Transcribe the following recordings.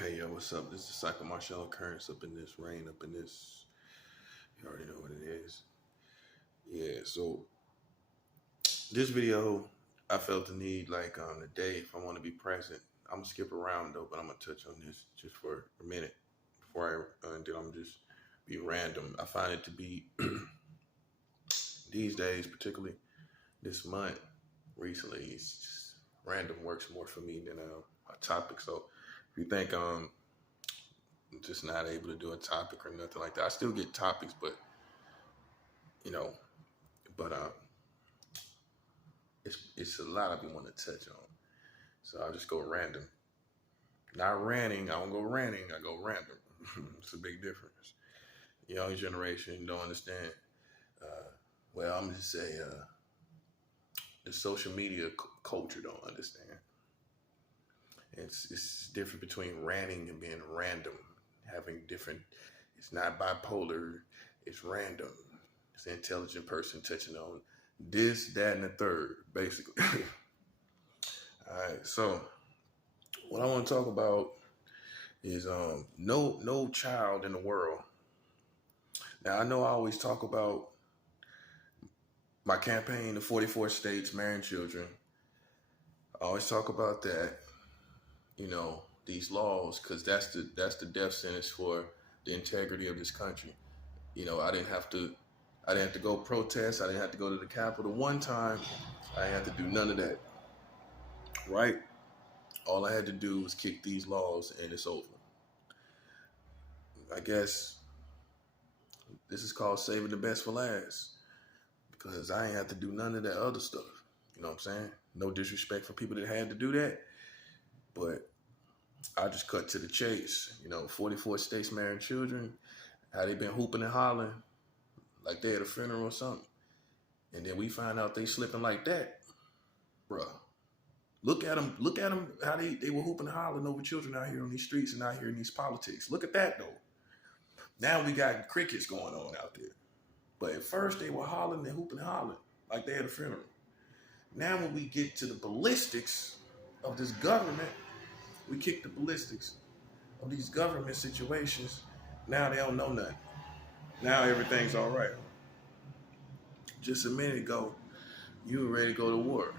Hey yo, what's up? This is Cycle Marshall Occurrence up in this rain, up in this. You already know what it is. Yeah, so this video, I felt the need, like today, if I want to be present, I'm gonna skip around though, but I'm gonna touch on this just for a minute before and then I'm just be random. I find it to be these days, particularly this month, recently, it's just random works more for me than a topic. So if you think I'm just not able to do a topic or nothing like that. I still get topics, but you know, but it's a lot I be want to touch on. So I'll just go random. Not ranting. I don't go ranting. I go random. It's a big difference. Young generation don't understand. Well, I'm just say the social media culture don't understand. It's different between ranting and being random. Having different. It's not bipolar. It's random. It's an intelligent person touching on this, that, and the third, basically. All right. So what I want to talk about is no child in the world. Now I know I always talk about my campaign, the 44 states marrying children. I always talk about that, these laws, because that's the death sentence for the integrity of this country. I didn't have to go protest. I didn't have to go to the Capitol one time. I didn't have to do none of that. Right? All I had to do was kick these laws and it's over. I guess this is called saving the best for last because I ain't have to do none of that other stuff. You know what I'm saying? No disrespect for people that had to do that, but I just cut to the chase. 44 states marrying children, how they been hooping and hollering like they at a funeral or something. And then we find out they slipping like that. Bruh, look at them, how they were hooping and hollering over children out here on these streets and out here in these politics. Look at that, though. Now we got crickets going on out there. But at first they were hollering and hooping and hollering like they had a funeral. Now when we get to the ballistics of this government, we kick the ballistics of these government situations. Now they don't know nothing. Now everything's all right. Just a minute ago, you were ready to go to war.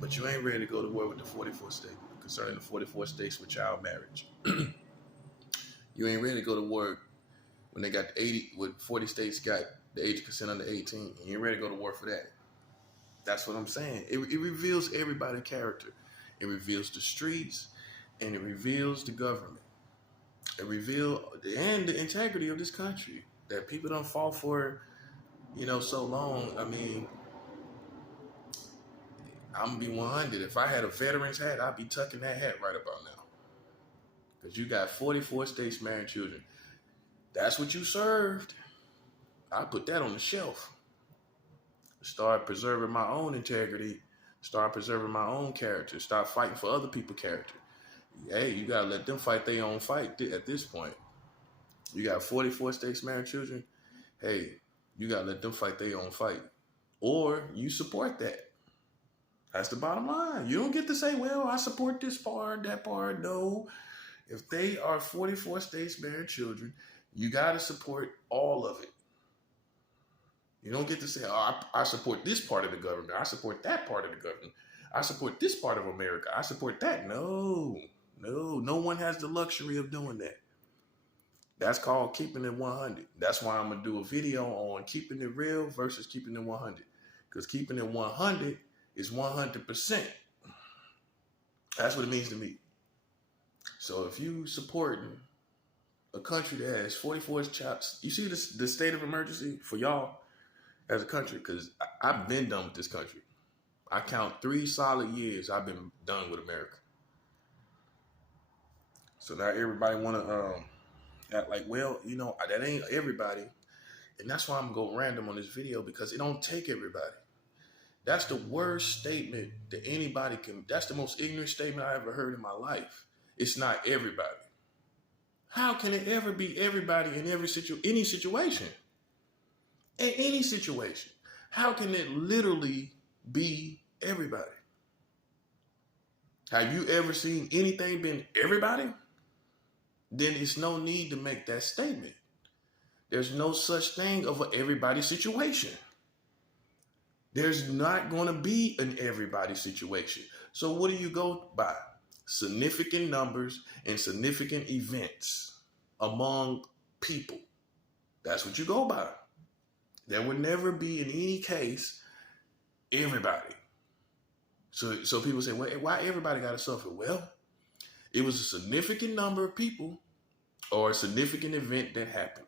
But you ain't ready to go to war with the 44 states concerning the 44 states with child marriage. You ain't ready to go to war when they got 40 states got the age of consent under 18. You ain't ready to go to war for that. That's what I'm saying. It reveals everybody's character. It reveals the streets and it reveals the government. It reveals the integrity of this country that people don't fall for, so long. I mean, I'm gonna be 100. If I had a veteran's hat, I'd be tucking that hat right about now. Because you got 44 states marrying children. That's what you served. I put that on the shelf. Start preserving my own integrity. Start preserving my own character. Start fighting for other people's character. Hey, you gotta let them fight their own fight at this point. You got 44 states marrying children. Hey, you gotta let them fight their own fight. Or you support that. That's the bottom line. You don't get to say, well, I support this part, that part. No. If they are 44 states marrying children, you gotta support all of it. You don't get to say, oh, I support this part of the government. I support that part of the government. I support this part of America. I support that. No one has the luxury of doing that. That's called keeping it 100. That's why I'm going to do a video on keeping it real versus keeping it 100. Because keeping it 100 is 100%. That's what it means to me. So if you supporting a country that has 44 chops, you see the state of emergency for y'all as a country, because I've been done with this country. I count 3 solid years I've been done with America. So now everybody want to act like, well, that ain't everybody. And that's why I'm going to go random on this video, because it don't take everybody. That's the worst statement that anybody can, that's the most ignorant statement I ever heard in my life. It's not everybody. How can it ever be everybody in any situation? In any situation. How can it literally be everybody? Have you ever seen anything been everybody? Then it's no need to make that statement. There's no such thing of an everybody situation. There's not going to be an everybody situation. So what do you go by? Significant numbers and significant events among people. That's what you go by. There would never be in any case everybody. So people say, well, why everybody got to suffer? Well, it was a significant number of people or a significant event that happened.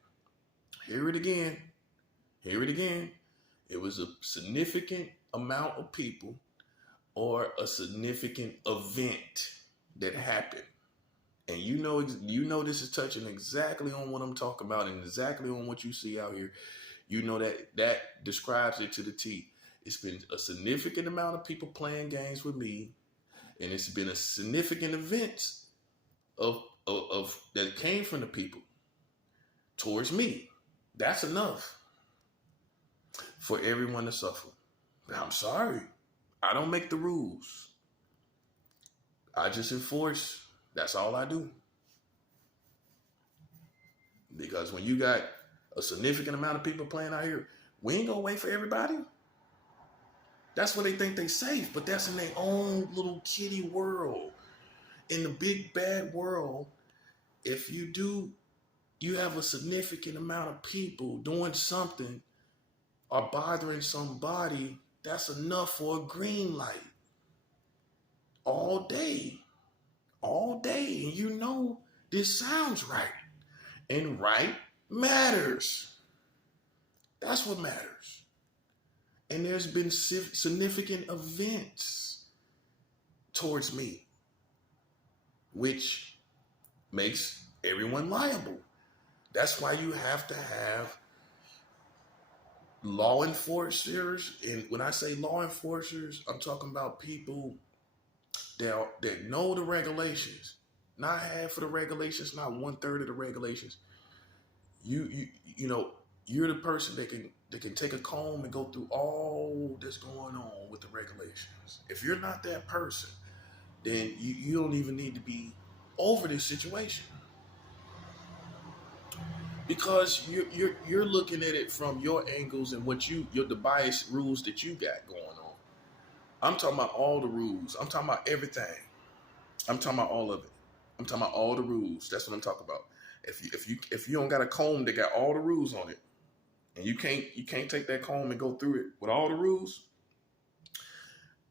Hear it again. Hear it again. It was a significant amount of people or a significant event that happened. And you know this is touching exactly on what I'm talking about and exactly on what you see out here. You know that describes it to the T. It's been a significant amount of people playing games with me, and it's been a significant event of that came from the people towards me. That's enough for everyone to suffer. I'm sorry. I don't make the rules. I just enforce. That's all I do. Because when you got a significant amount of people playing out here, we ain't gonna wait for everybody. That's what they think they safe, but that's in their own little kitty world. In the big bad world, if you have a significant amount of people doing something or bothering somebody, that's enough for a green light. All day. All day. And you know this sounds right. And right matters. That's what matters. And there's been significant events towards me, which makes everyone liable. That's why you have to have law enforcers. And when I say law enforcers, I'm talking about people that know the regulations. Not half of the regulations, not 1/3 of the regulations. You know, you're the person that can take a comb and go through all that's going on with the regulations. If you're not that person, then you don't even need to be over this situation. Because you're looking at it from your angles and the bias rules that you got going on. I'm talking about all the rules. I'm talking about everything. I'm talking about all of it. I'm talking about all the rules. That's what I'm talking about. If you don't got a comb that got all the rules on it, and you can't take that comb and go through it with all the rules,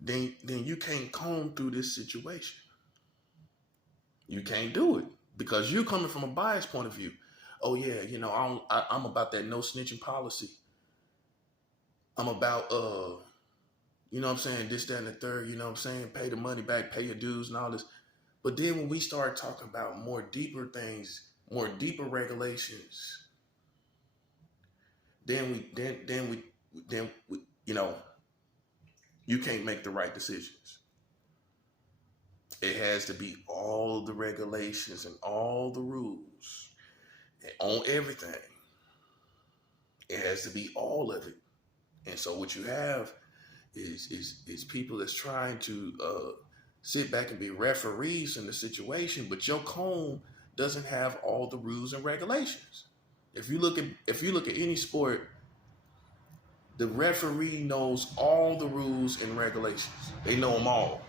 then you can't comb through this situation. You can't do it because you're coming from a bias point of view. Oh yeah, you know, I'm about that no snitching policy. I'm about you know what I'm saying, this, that, and the third, you know what I'm saying, pay the money back, pay your dues and all this. But then when we start talking about more deeper things, more deeper regulations, then we you know, you can't make the right decisions. It has to be all the regulations and all the rules and on everything. It has to be all of it. And so what you have is people that's trying to sit back and be referees in the situation, but your comb doesn't have all the rules and regulations. If you look at any sport, the referee knows all the rules and regulations. They know them all.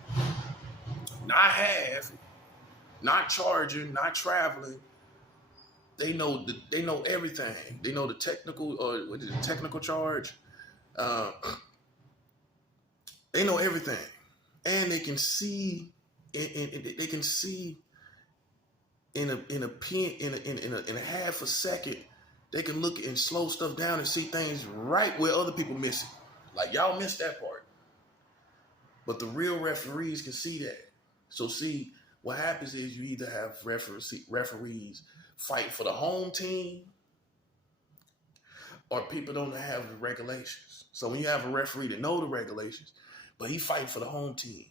Not half, not charging, not traveling. They know everything. They know the technical charge. They know everything, and they can see. They can see in a half a second. They can look and slow stuff down and see things right where other people miss it. Like y'all missed that part, but the real referees can see that. So see, what happens is you either have referees fight for the home team, or people don't have the regulations. So when you have a referee that know the regulations, but he fighting for the home team,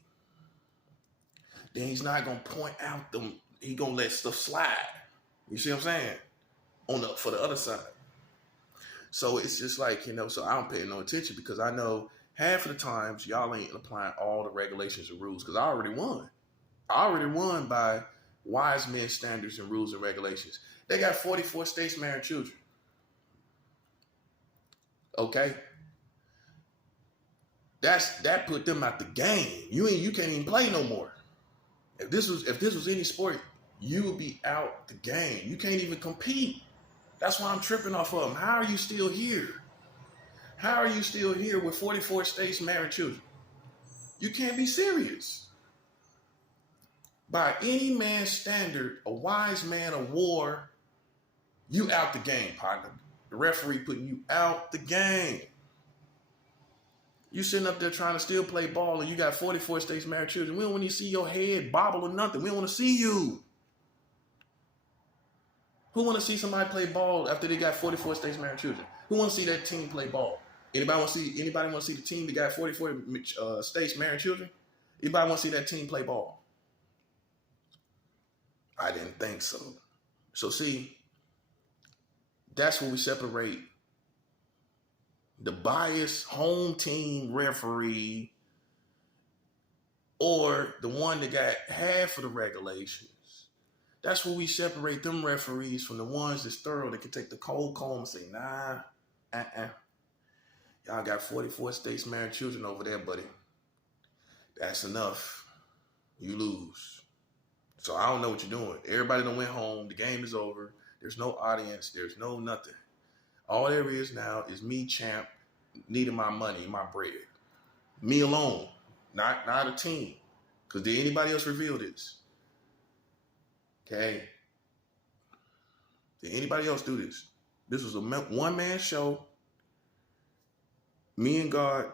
then he's not gonna point out them. He gonna let stuff slide. You see what I'm saying? For the other side. So it's just like, you know, so I don't pay no attention because I know half of the times y'all ain't applying all the regulations and rules because I already won. I already won by wise men standards and rules and regulations. They got 44 states marrying children. Okay? That put them out the game. You can't even play no more. If this was any sport, you would be out the game. You can't even compete. That's why I'm tripping off of them. How are you still here? How are you still here with 44 states marrying children? You can't be serious. By any man's standard, a wise man of war, you out the game, partner. The referee putting you out the game. You sitting up there trying to still play ball and you got 44 states married children. We don't want to see your head bobble or nothing. We don't want to see you. Who want to see somebody play ball after they got 44 states married children? Who want to see that team play ball? Anybody want to see the team that got 44 states married children? Anybody want to see that team play ball? I didn't think so. So see, that's where we separate the biased home team referee or the one that got half of the regulations. That's where we separate them referees from the ones that's thorough that can take the cold comb and say, nah, y'all got 44 states married children over there, buddy. That's enough. You lose. So I don't know what you're doing. Everybody done went home. The game is over. There's no audience. There's no nothing. All there is now is me, champ, needing my money, my bread. Me alone, not a team. Because did anybody else reveal this? Okay. Did anybody else do this? This was a one-man show. Me and God.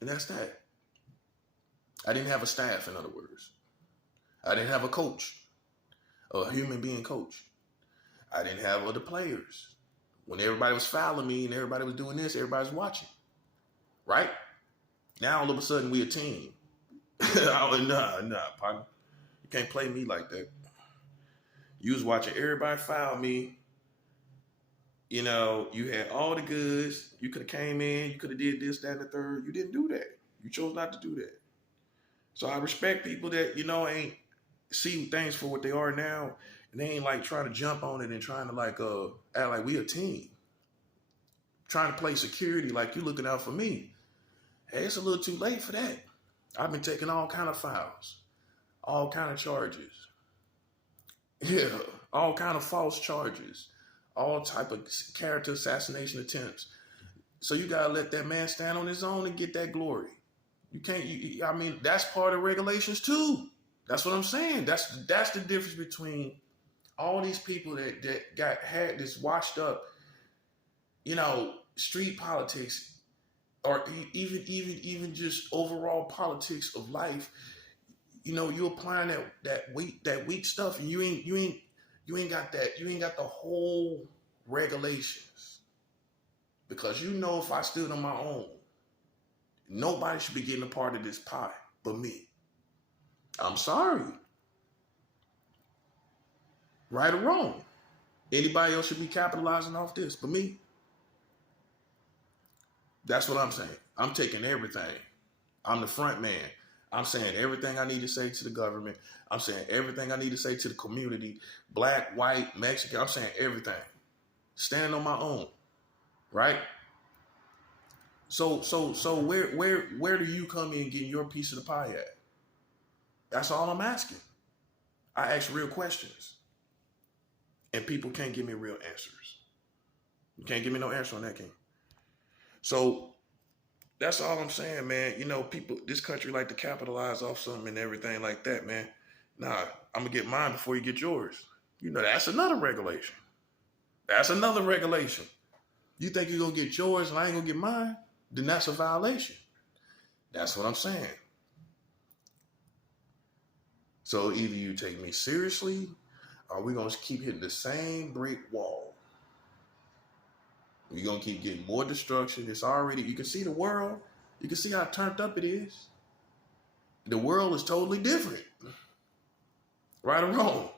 And that's that. I didn't have a staff, in other words. I didn't have a coach, a human being coach. I didn't have other players. When everybody was fouling me and everybody was doing this, everybody's watching. Right? Now all of a sudden we a team. Nah, partner. You can't play me like that. You was watching everybody foul me. You know, you had all the goods. You could have came in. You could have did this, that, and the third. You didn't do that. You chose not to do that. So I respect people that, ain't see things for what they are now. And they ain't like trying to jump on it and trying to act like we a team. Trying to play security like you looking out for me. Hey, it's a little too late for that. I've been taking all kind of fouls. All kind of charges. Yeah, all kind of false charges. All type of character assassination attempts. So you got to let that man stand on his own and get that glory. You can't, that's part of regulations too. That's what I'm saying. That's the difference between all these people that had this washed up, street politics, or even just overall politics of life. You applying that weak stuff, and you ain't got that. You ain't got the whole regulations, because if I stood on my own, nobody should be getting a part of this pie but me. I'm sorry. Right or wrong. Anybody else should be capitalizing off this but me. That's what I'm saying. I'm taking everything. I'm the front man. I'm saying everything I need to say to the government. I'm saying everything I need to say to the community. Black, white, Mexican. I'm saying everything. Standing on my own. Right? So where do you come in getting your piece of the pie at? That's all I'm asking. I ask real questions. And people can't give me real answers. You can't give me no answer on that, King. So that's all I'm saying, man. People, this country like to capitalize off something and everything like that, man. Nah, I'm going to get mine before you get yours. That's another regulation. That's another regulation. You think you're going to get yours and I ain't going to get mine? Then that's a violation. That's what I'm saying. So either you take me seriously or we're going to keep hitting the same brick wall. We're going to keep getting more destruction. It's already, you can see the world. You can see how turned up it is. The world is totally different. Right or wrong.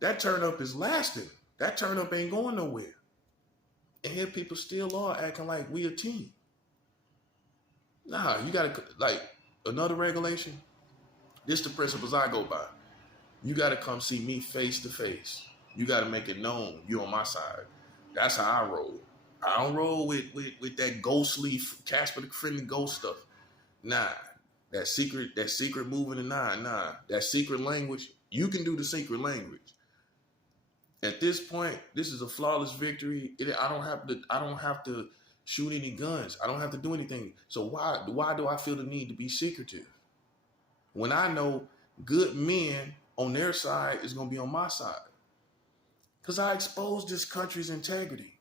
That turn up is lasting. That turn up ain't going nowhere. And here people still are acting like we a team. Nah, you got to, another regulation. This the principles I go by. You got to come see me face to face. You got to make it known you on my side. That's how I roll. I don't roll with that ghostly Casper the Friendly Ghost stuff. Nah, that secret moving and nah. That secret language, you can do the secret language. At this point, this is a flawless victory. I don't have to shoot any guns. I don't have to do anything. So why do I feel the need to be secretive? When I know good men on their side is going to be on my side. Because I exposed this country's integrity.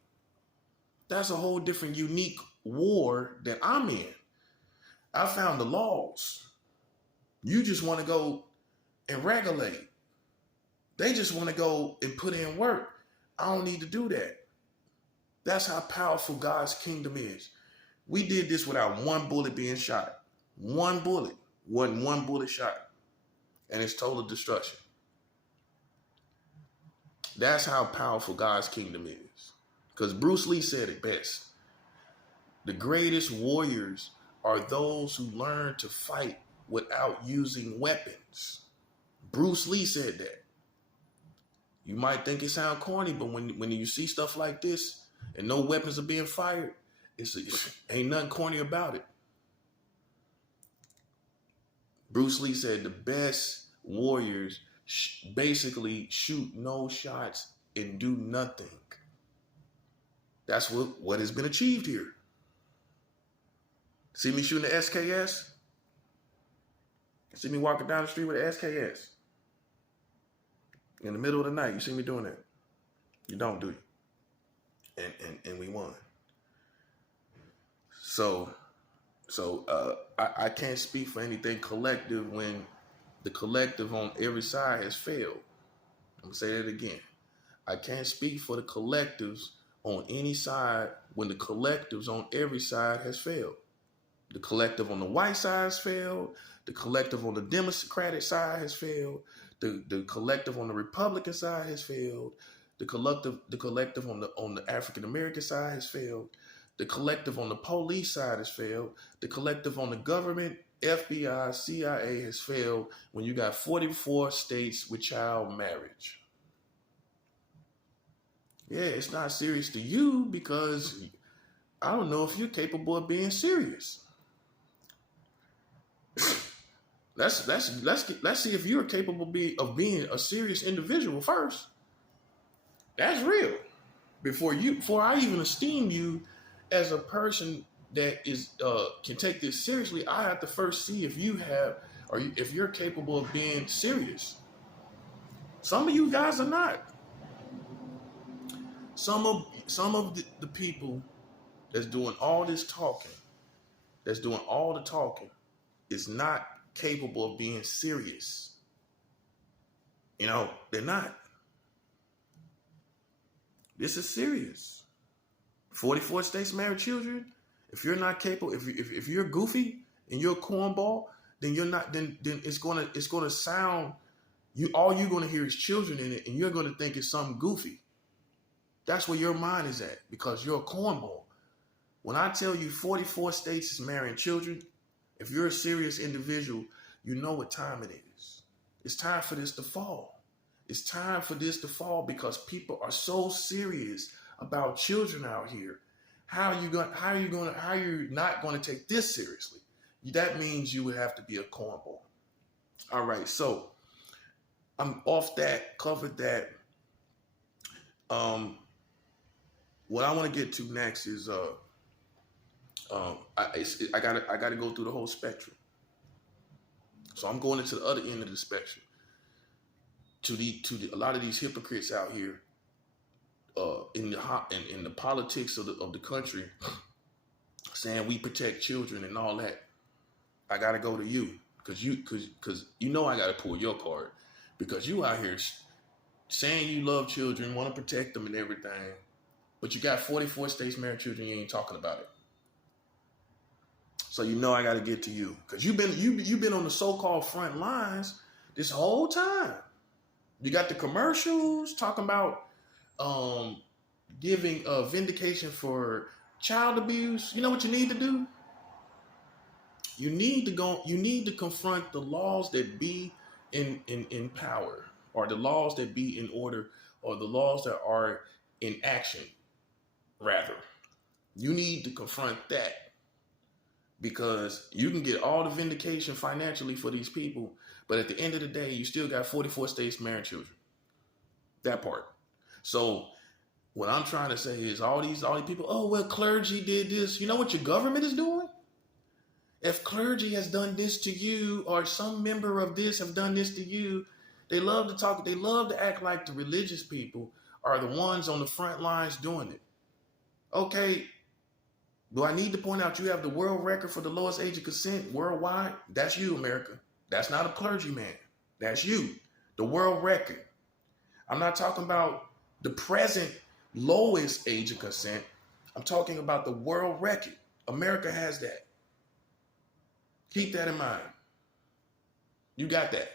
That's a whole different, unique war that I'm in. I found the laws. You just want to go and regulate. They just want to go and put in work. I don't need to do that. That's how powerful God's kingdom is. We did this without one bullet being shot. One bullet. Wasn't one bullet shot. And it's total destruction. That's how powerful God's kingdom is. Because Bruce Lee said it best. The greatest warriors are those who learn to fight without using weapons. Bruce Lee said that. You might think it sounds corny, but when you see stuff like this and no weapons are being fired, ain't nothing corny about it. Bruce Lee said the best warriors basically shoot no shots and do nothing. That's what has been achieved here. See me shooting the SKS? See me walking down the street with an SKS? In the middle of the night, you see me doing that? You don't, do you? And we won. So I can't speak for anything collective when the collective on every side has failed. I'm gonna say that again. I can't speak for the collectives on any side when the collectives on every side has failed. The collective on the white side has failed. The collective on the Democratic side has failed. The collective on the Republican side has failed. The collective on the African American side has failed. The collective on the police side has failed. The collective on the government, FBI, CIA has failed when you got 44 states with child marriage. Yeah, it's not serious to you because I don't know if you're capable of being serious. Let's see if you're capable of being a serious individual first. That's real. Before I even esteem you as a person that is can take this seriously, I have to first see if if you're capable of being serious. Some of you guys are not. Some of the people that's doing all this talking, that's doing all the talking, is not capable of being serious. You know, they're not. This is serious. 44 states married children. If you're not capable, if you're goofy and you're a cornball, then you're not. Then it's gonna sound. All you're gonna hear is children in it, and you're gonna think it's something goofy. That's where your mind is at because you're a cornball. When I tell you 44 states is marrying children, if you're a serious individual, you know what time it is. It's time for this to fall. It's time for this to fall because people are so serious about children out here. How are you not going to take this seriously? That means you would have to be a cornball. All right, so I'm off that, covered that. What I want to get to next is I gotta go through the whole spectrum. So I'm going into the other end of the spectrum. To a lot of these hypocrites out here in the politics of the country, saying we protect children and all that. I gotta go to you because you know I gotta pull your card because you out here saying you love children, want to protect them and everything, but you got 44 states married children. You ain't talking about it. So you know I got to get to you because you've been on the so-called front lines this whole time. You got the commercials talking about giving a vindication for child abuse. You know what you need to do? You need to go. You need to confront the laws that be in power, or the laws that be in order, or the laws that are in action. Rather, you need to confront that, because you can get all the vindication financially for these people, but at the end of the day, you still got 44 states marrying children. That part. So what I'm trying to say is all these people, oh well, clergy did this. You know what your government is doing? If clergy has done this to you, or some member of this have done this to you, they love to talk, they love to act like the religious people are the ones on the front lines doing it. Okay, do I need to point out you have the world record for the lowest age of consent worldwide? That's you, America. That's not a clergyman. That's you. The world record. I'm not talking about the present lowest age of consent. I'm talking about the world record. America has that. Keep that in mind. You got that.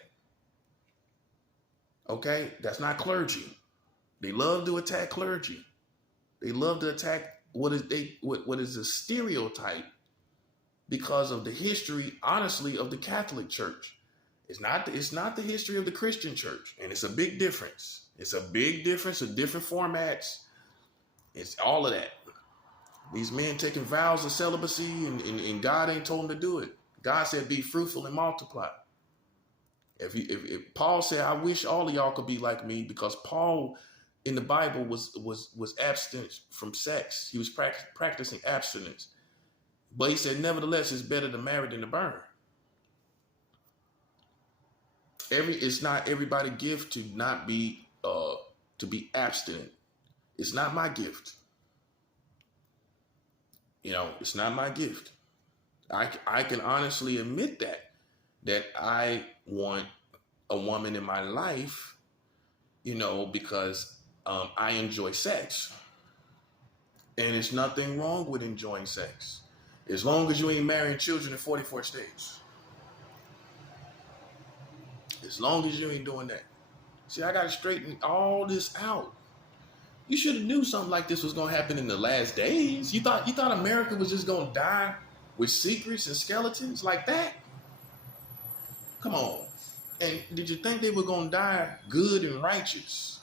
Okay? That's not clergy. They love to attack clergy. They love to attack what is a stereotype because of the history, honestly, of the Catholic Church. It's not the history of the Christian church. And it's a big difference. It's a big difference of different formats. It's all of that. These men taking vows of celibacy and God ain't told them to do it. God said, be fruitful and multiply. If Paul said, I wish all of y'all could be like me, because Paul in the Bible was abstinent from sex. He was practicing abstinence. But he said, nevertheless, it's better to marry than to burn. It's not everybody's gift to not be to be abstinent. It's not my gift. It's not my gift. I can honestly admit that I want a woman in my life, because I enjoy sex. And there's nothing wrong with enjoying sex, as long as you ain't marrying children in 44 states. As long as you ain't doing that. See, I got to straighten all this out. You should have knew something like this was going to happen in the last days. You thought America was just going to die with secrets and skeletons like that? Come on. And did you think they were going to die good and righteous?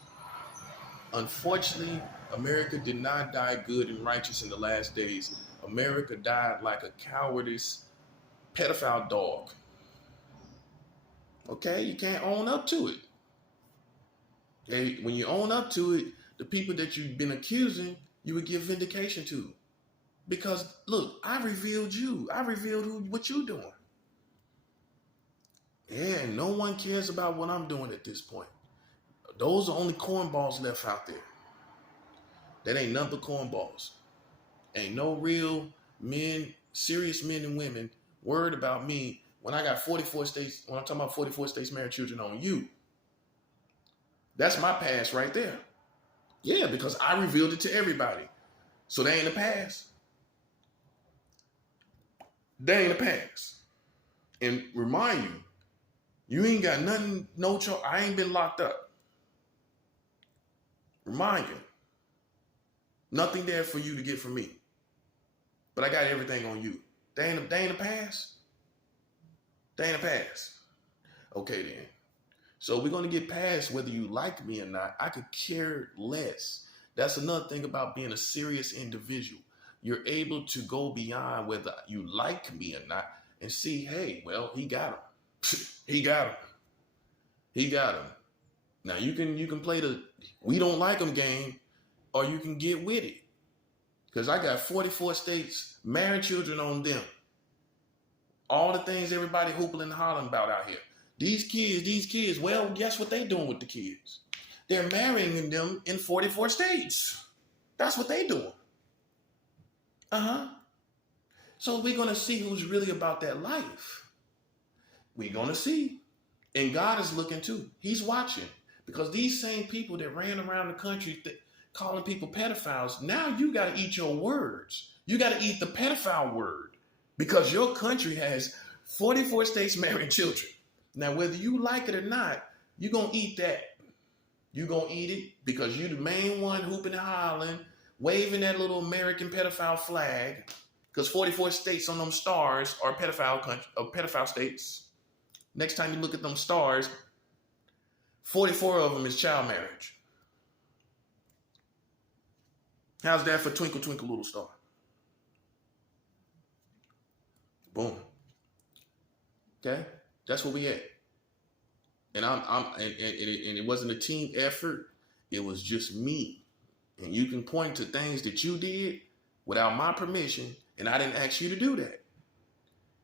Unfortunately, America did not die good and righteous in the last days. America died like a cowardice pedophile dog. Okay, you can't own up to it. Okay, when you own up to it, the people that you've been accusing, you would give vindication to. Because, look, I revealed you. I revealed what you're doing. Yeah, and no one cares about what I'm doing at this point. Those are only cornballs left out there. That ain't nothing but cornballs. Ain't no real men, serious men and women worried about me when I got 44 states, when I'm talking about 44 states marrying children on you. That's my past right there. Yeah, because I revealed it to everybody. So they ain't a past. They ain't a past. And remind you, you ain't got nothing, no charge. I ain't been locked up. Remind you, nothing there for you to get from me. But I got everything on you. They ain't a pass. They ain't a pass. Okay then. So we're going to get past whether you like me or not. I could care less. That's another thing about being a serious individual. You're able to go beyond whether you like me or not and see, hey, well, he got him. He got him. He got him. Now you can play the we don't like him game, or you can get with it. Because I got 44 states marrying children on them. All the things everybody hooping and hollering about out here. These kids, well, guess what they doing with the kids? They're marrying them in 44 states. That's what they doing. So we're going to see who's really about that life. We're going to see. And God is looking too. He's watching. Because these same people that ran around the country calling people pedophiles, now you got to eat your words. You got to eat the pedophile word. Because your country has 44 states marrying children. Now, whether you like it or not, you're going to eat that. You're going to eat it because you're the main one hooping and hollering, waving that little American pedophile flag. Because 44 states on them stars are pedophile states. Next time you look at them stars, 44 of them is child marriage. How's that for Twinkle Twinkle Little Star? Boom. Okay, that's where we at. And it wasn't a team effort. It was just me. And you can point to things that you did without my permission, and I didn't ask you to do that.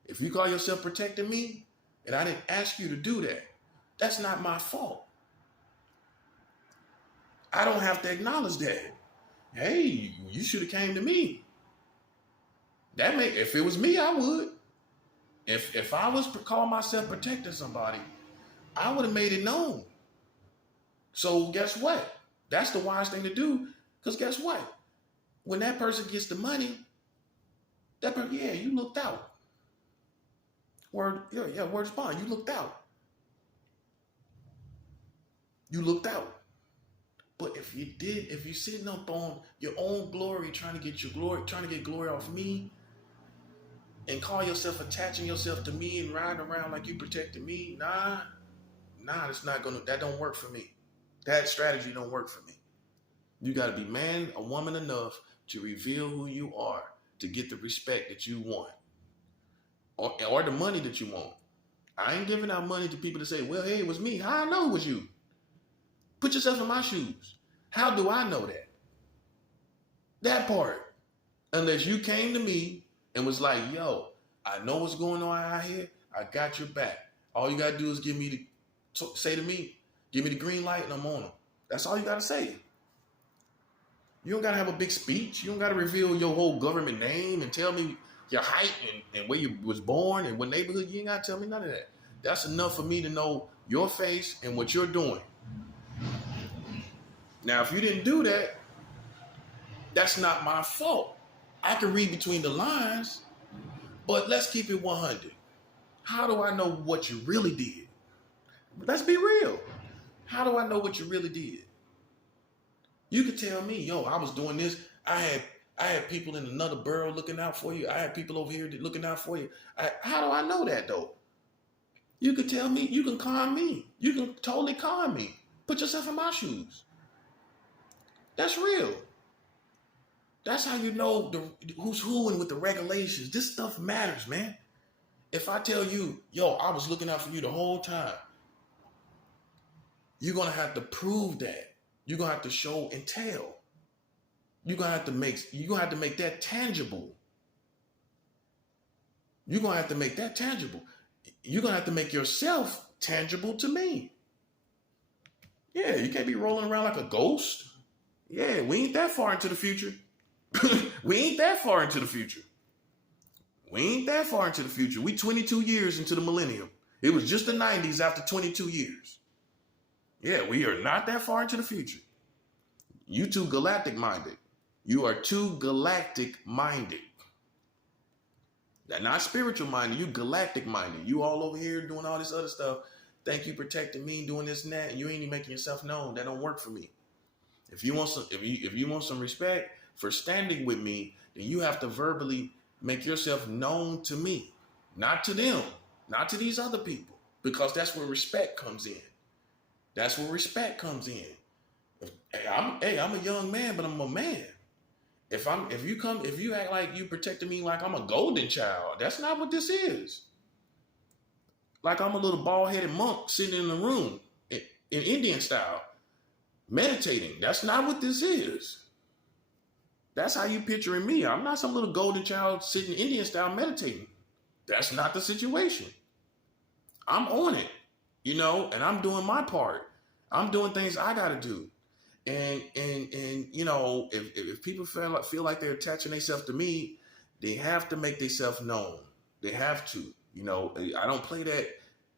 If you call yourself protecting me, and I didn't ask you to do that, that's not my fault. I don't have to acknowledge that. Hey, you should have came to me. If it was me, I would. If I was to call myself protecting somebody, I would have made it known. So guess what? That's the wise thing to do. Because guess what? When that person gets the money, you looked out. Word's bond. You looked out. You looked out. But if you're sitting up on your own glory, trying to get glory off me, and call yourself attaching yourself to me and riding around like you protected me, that don't work for me. That strategy don't work for me. You got to be man or woman enough to reveal who you are, to get the respect that you want, or the money that you want. I ain't giving out money to people to say, well, hey, it was me. How I know it was you? Put yourself in my shoes. How do I know that? That part. Unless you came to me and was like, yo, I know what's going on out here. I got your back. All you got to do is say to me, give me the green light and I'm on them. That's all you got to say. You don't got to have a big speech. You don't got to reveal your whole government name and tell me your height and where you was born and what neighborhood. You ain't got to tell me none of that. That's enough for me to know your face and what you're doing. Now, if you didn't do that, that's not my fault. I can read between the lines, but let's keep it 100. How do I know what you really did? Let's be real. How do I know what you really did? You could tell me, yo, I was doing this. I had people in another borough looking out for you. I had people over here looking out for you. How do I know that, though? You could tell me. You can con me. You can totally con me. Put yourself in my shoes. That's real. That's how you know who's who and with the regulations. This stuff matters, man. If I tell you, yo, I was looking out for you the whole time, you're going to have to prove that. You're going to have to show and tell. You're going to have to make that tangible. You're going to have to make that tangible. You're going to have to make yourself tangible to me. Yeah, you can't be rolling around like a ghost. Yeah, we ain't that far into the future. We ain't that far into the future. We 22 years into the millennium. It was just the 90s after 22 years. Yeah, we are not that far into the future. You too galactic minded. You are too galactic minded. Not spiritual minded, you galactic minded. You all over here doing all this other stuff. Thank you protecting me, doing this and that, and you ain't even making yourself known. That don't work for me. If you want some respect for standing with me, then you have to verbally make yourself known to me, not to them, not to these other people, because that's where respect comes in. That's where respect comes in. I'm a young man, but I'm a man. If you act like you protecting me like I'm a golden child, that's not what this is. Like I'm a little bald-headed monk sitting in the room in Indian style, meditating. That's not what this is. That's how you picturing me. I'm not some little golden child sitting Indian style meditating. That's not the situation. I'm on it, and I'm doing my part. I'm doing things I got to do. And if people feel like they're attaching themselves to me, they have to make themselves known. They have to. I don't play that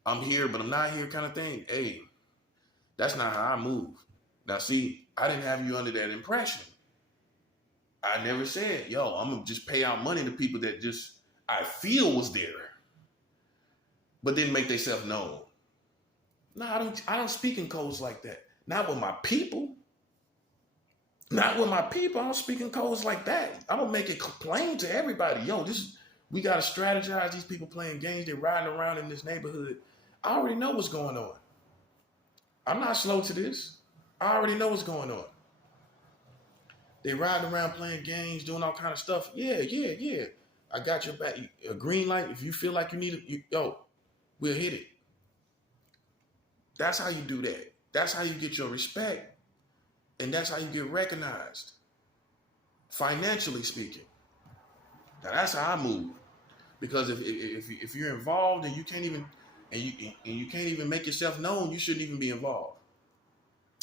I'm here, but I'm not here kind of thing. Hey, that's not how I move. Now, see, I didn't have you under that impression. I never said, yo, I'm going to just pay out money to people that just I feel was there, but didn't make themselves known. No, I don't speak in codes like that. Not with my people. Not with my people. I don't speak in codes like that. I don't make it plain to everybody. Yo, we got to strategize. These people playing games. They're riding around in this neighborhood. I already know what's going on. I'm not slow to this. I already know what's going on. They riding around playing games, doing all kind of stuff. Yeah. I got your back. A green light. If you feel like you need it, we'll hit it. That's how you do that. That's how you get your respect. And that's how you get recognized, financially speaking. Now that's how I move. Because if you're involved and you can't even make yourself known, you shouldn't even be involved.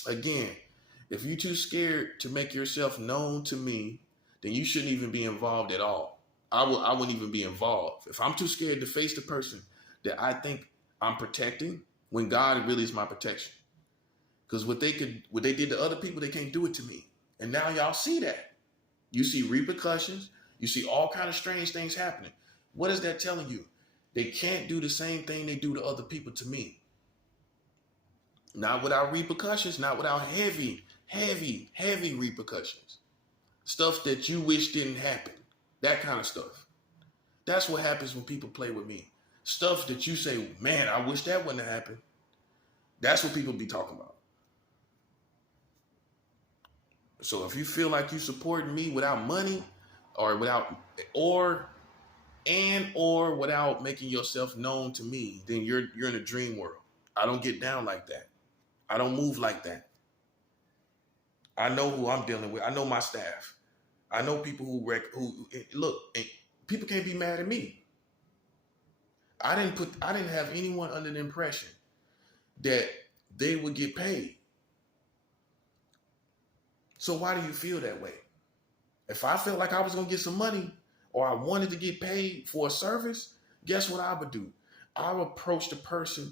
Again, if you're too scared to make yourself known to me, then you shouldn't even be involved at all. I wouldn't even be involved. If I'm too scared to face the person that I think I'm protecting, when God really is my protection. Because what they did to other people, they can't do it to me. And now y'all see that. You see repercussions. You see all kind of strange things happening. What is that telling you? They can't do the same thing they do to other people to me. Not without repercussions, not without heavy repercussions. Stuff that you wish didn't happen. That kind of stuff. That's what happens when people play with me. Stuff that you say, man, I wish that wouldn't have happened. That's what people be talking about. So if you feel like you supporting me without money or without making yourself known to me, then you're in a dream world. I don't get down like that. I don't move like that. I know who I'm dealing with. I know my staff. I know people who look, people can't be mad at me. I didn't have anyone under the impression that they would get paid. So why do you feel that way? If I felt like I was going to get some money or I wanted to get paid for a service, guess what I would do? I would approach the person